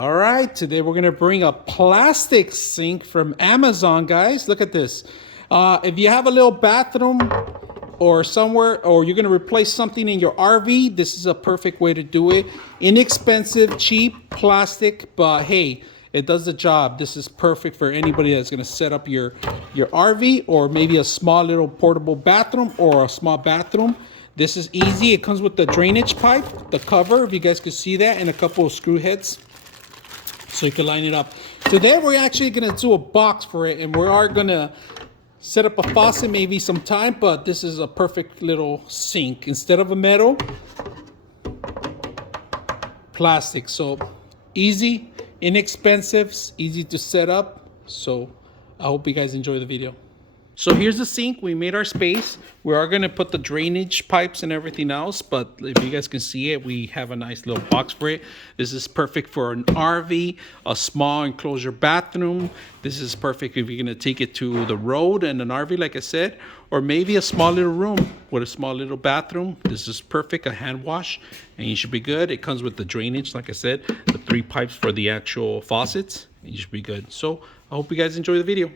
All right, today we're gonna bring a plastic sink from Amazon, guys. Look at this. If you have a little bathroom or somewhere, or you're gonna replace something in your RV, this is a perfect way to do it. Inexpensive, cheap, plastic, but hey, it does the job. This is perfect for anybody that's gonna set up your RV or maybe a small little portable bathroom or a small bathroom. This is easy. It comes with the drainage pipe, the cover, if you guys could see that, and a couple of screw heads, so you can line it up. Today we're actually gonna do a box for it, and we are gonna set up a faucet, maybe some time, but this is a perfect little sink. Instead of a metal, plastic. So easy, inexpensive, easy to set up. So I hope you guys enjoy the video. So here's the sink. We made our space. We are going to put the drainage pipes and everything else, but if you guys can see it, we have a nice little box for it. This is perfect for an RV, a small enclosure bathroom. This is perfect if you're going to take it to the road and an RV, like I said, or maybe a small little room with a small little bathroom. This is perfect, a hand wash, and you should be good. It comes with the drainage, like I said, the 3 pipes for the actual faucets, and you should be good. So I hope you guys enjoy the video.